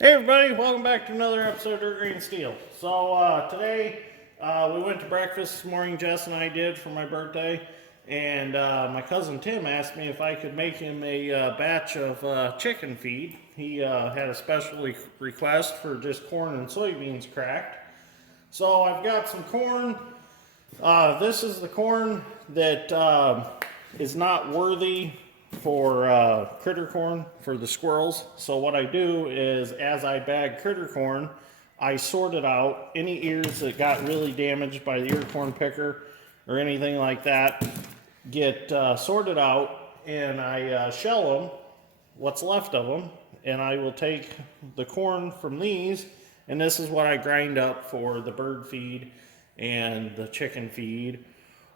Hey everybody, welcome back to another episode of Dirt Green Steel. So today we went to breakfast this morning, Jess and I did, for my birthday, and my cousin Tim asked me if I could make him a batch of chicken feed. He had a special request for just corn and soybeans cracked. So I've got some corn. This is the corn that is not worthy for critter corn for the squirrels. So what I do is, as I bag critter corn, I sort it out. Any ears that got really damaged by the ear corn picker or anything like that get sorted out, and I shell them, what's left of them, and I will take the corn from these, and this is what I grind up for the bird feed and the chicken feed,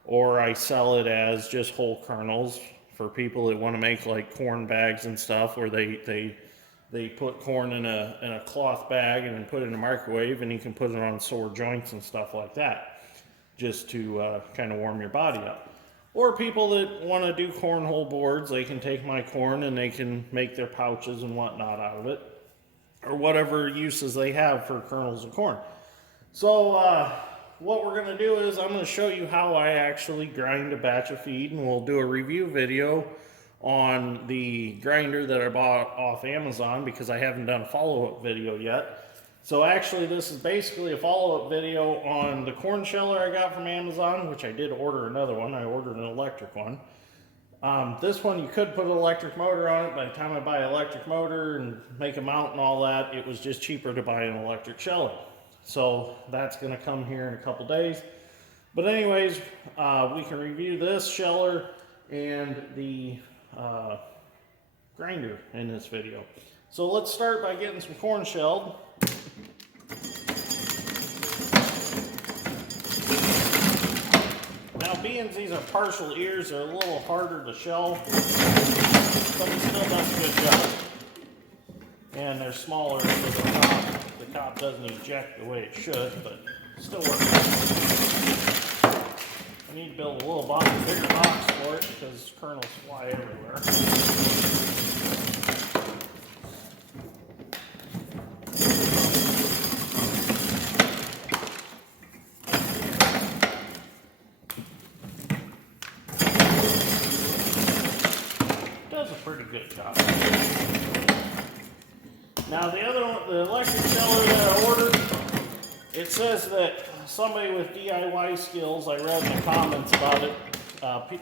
or I sell it as just whole kernels for people that want to make like corn bags and stuff, where they put corn in a cloth bag and then put it in a microwave, and you can put it on sore joints and stuff like that, just to kind of warm your body up. Or people that want to do cornhole boards, they can take my corn and they can make their pouches and whatnot out of it, or whatever uses they have for kernels of corn. So what we're going to do is I'm going to show you how I actually grind a batch of feed, and we'll do a review video on the grinder that I bought off Amazon, because I haven't done a follow-up video yet. So actually this is basically a follow-up video on the corn sheller I got from Amazon, which I did order another one. I ordered an electric one. This one you could put an electric motor on it. By the time I buy an electric motor and make a mount and all that, it was just cheaper to buy an electric sheller. So that's going to come here in a couple days. But anyways, we can review this sheller and the grinder in this video. So let's start by getting some corn shelled. Now, being these are partial ears, they're a little harder to shell, but it still does a good job. And they're smaller, so the cob doesn't eject the way it should, but it still works. I need to build a little bigger box for it, because kernels fly everywhere. Does a pretty good job. Now the other one, the electric sheller that I ordered, it says that somebody with DIY skills, I read in the comments about it,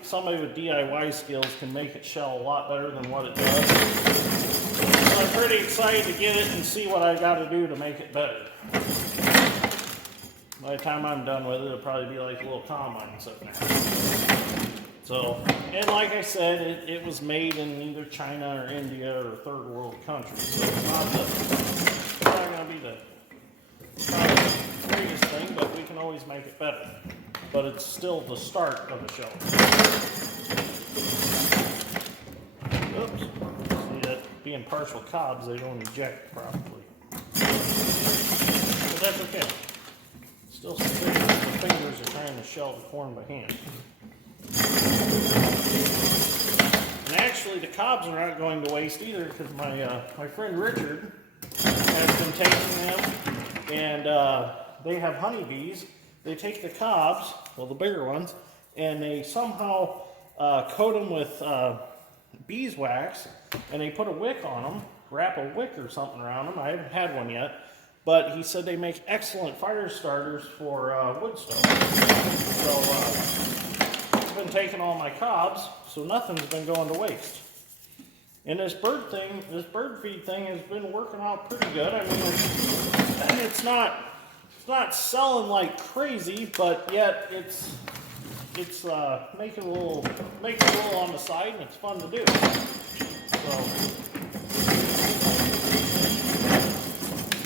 somebody with DIY skills can make it shell a lot better than what it does. So I'm pretty excited to get it and see what I got to do to make it better. By the time I'm done with it, it'll probably be like a little combine sitting there. So, and like I said, it was made in either China or India or third world countries. So it's not going to be the greatest thing, but we can always make it better. But it's still the start of a sheller. Oops. See that being partial cobs, they don't eject properly. But that's okay. Still some fingers are trying to shell the corn by hand. And actually, the cobs are not going to waste either, because my friend Richard has been taking them, and they have honeybees. They take the cobs, well, the bigger ones, and they somehow coat them with beeswax, and they put a wick on them, wrap a wick or something around them. I haven't had one yet, but he said they make excellent fire starters for wood stoves. So been taking all my cobs, so nothing's been going to waste. And this bird feed thing has been working out pretty good. I mean, it's not selling like crazy, but yet it's making a little on the side, and it's fun to do. So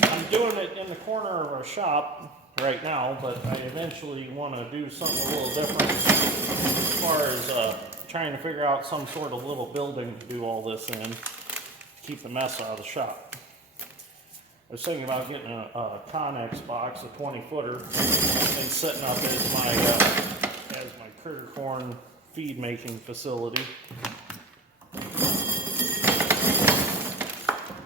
I'm doing it in the corner of our shop right now, but I eventually want to do something a little different as far as trying to figure out some sort of little building to do all this in, keep the mess out of the shop. I was thinking about getting a Connex box, a 20-footer, and setting up as my critter corn feed making facility.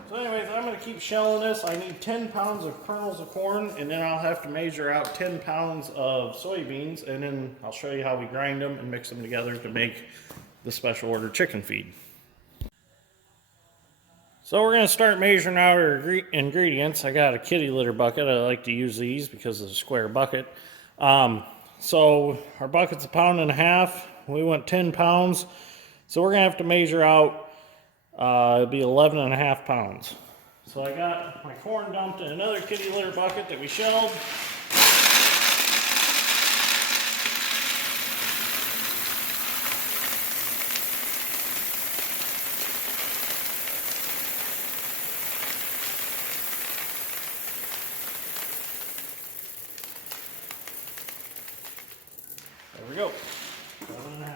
So So anyways, I'm going to keep shelling this. I need 10 pounds of kernels of corn, and then I'll have to measure out 10 pounds of soybeans, and then I'll show you how we grind them and mix them together to make the special order chicken feed. So we're going to start measuring out our ingredients. I got a kitty litter bucket. I like to use these because it's a square bucket. So our bucket's 1.5 pounds. We went 10 pounds. So we're going to have to measure out, it'll be 11.5 pounds. So I got my corn dumped in another kitty litter bucket that we shelled. There we go. 11.5.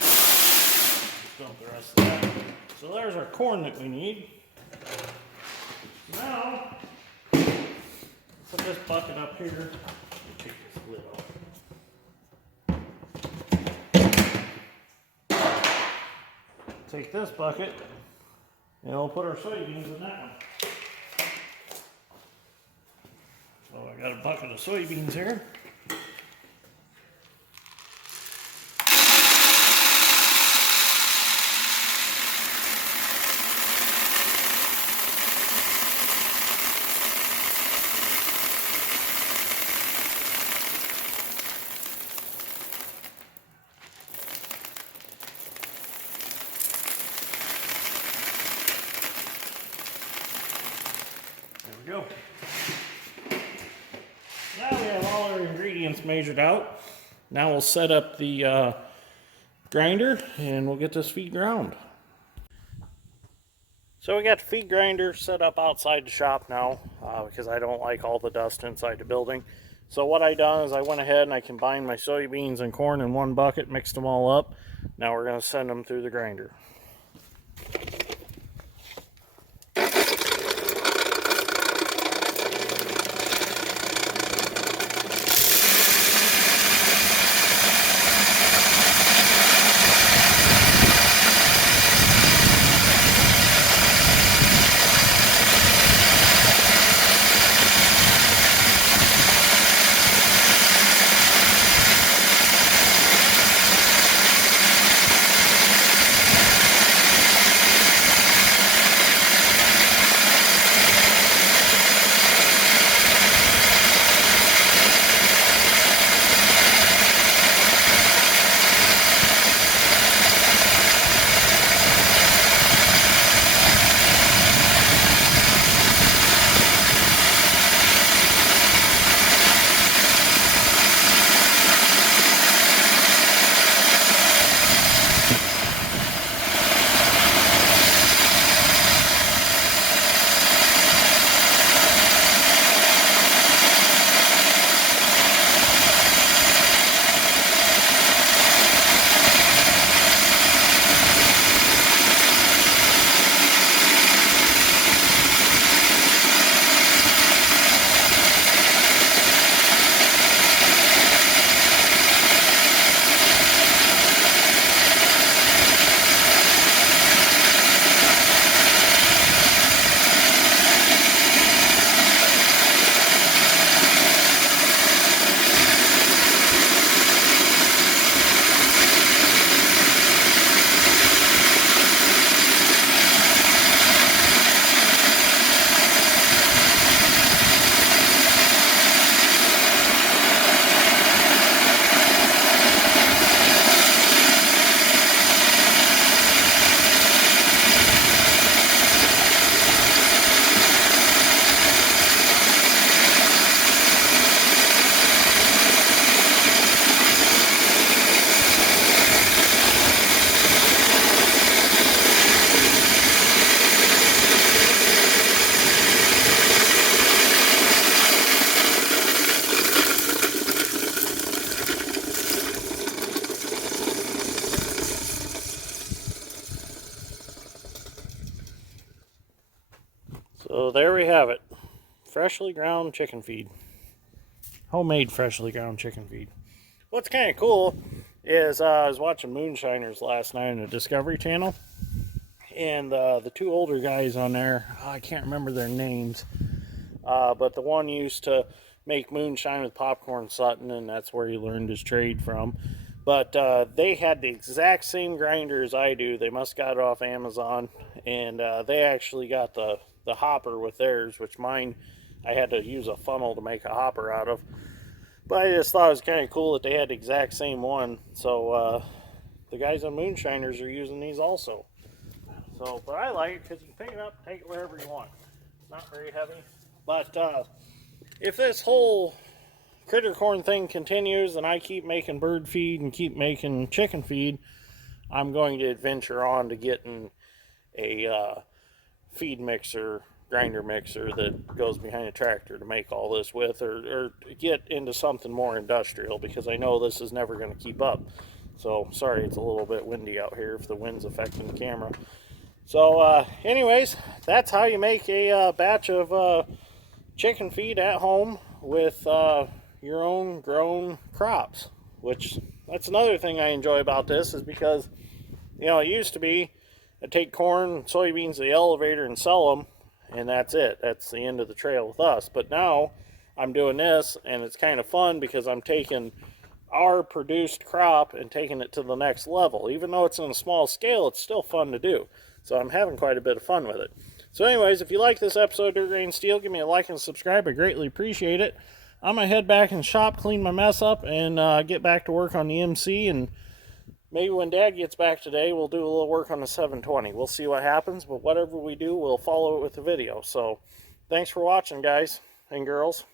Just dump the rest of that. So there's our corn that we need. Now, put this bucket up here. Take this lid off. Take this bucket, and we'll put our soybeans in that one. So I got a bucket of soybeans here. Go. Now we have all our ingredients measured out. Now we'll set up the grinder and we'll get this feed ground. So we got the feed grinder set up outside the shop now because I don't like all the dust inside the building. So what I done is I went ahead and I combined my soybeans and corn in one bucket, mixed them all up. Now we're going to send them through the grinder. So there we have it. Freshly ground chicken feed. Homemade freshly ground chicken feed. What's kind of cool is I was watching Moonshiners last night on the Discovery Channel. And the two older guys on there, I can't remember their names, but the one used to make moonshine with Popcorn Sutton, and that's where he learned his trade from. But they had the exact same grinder as I do. They must got it off Amazon, and they actually got the hopper with theirs, which mine, I had to use a funnel to make a hopper out of. But I just thought it was kind of cool that they had the exact same one. So the guys on Moonshiners are using these also. So, but I like it because you can pick it up, take it wherever you want. It's not very heavy. But if this whole critter corn thing continues and I keep making bird feed and keep making chicken feed, I'm going to adventure on to getting a feed mixer, grinder mixer that goes behind a tractor to make all this with, or get into something more industrial, because I know this is never going to keep up. So sorry it's a little bit windy out here if the wind's affecting the camera. So anyways, that's how you make a batch of chicken feed at home with your own grown crops, which that's another thing I enjoy about this, is because, you know, it used to be I'd take corn, soybeans to the elevator and sell them, and that's it. That's the end of the trail with us. But now I'm doing this, and it's kind of fun because I'm taking our produced crop and taking it to the next level. Even though it's on a small scale, it's still fun to do. So I'm having quite a bit of fun with it. So anyways, if you like this episode of Dirt Grain Steel, give me a like and subscribe. I greatly appreciate it. I'm going to head back and shop, clean my mess up, and get back to work on the MC. And maybe when Dad gets back today, we'll do a little work on the 720. We'll see what happens, but whatever we do, we'll follow it with the video. So thanks for watching, guys and girls.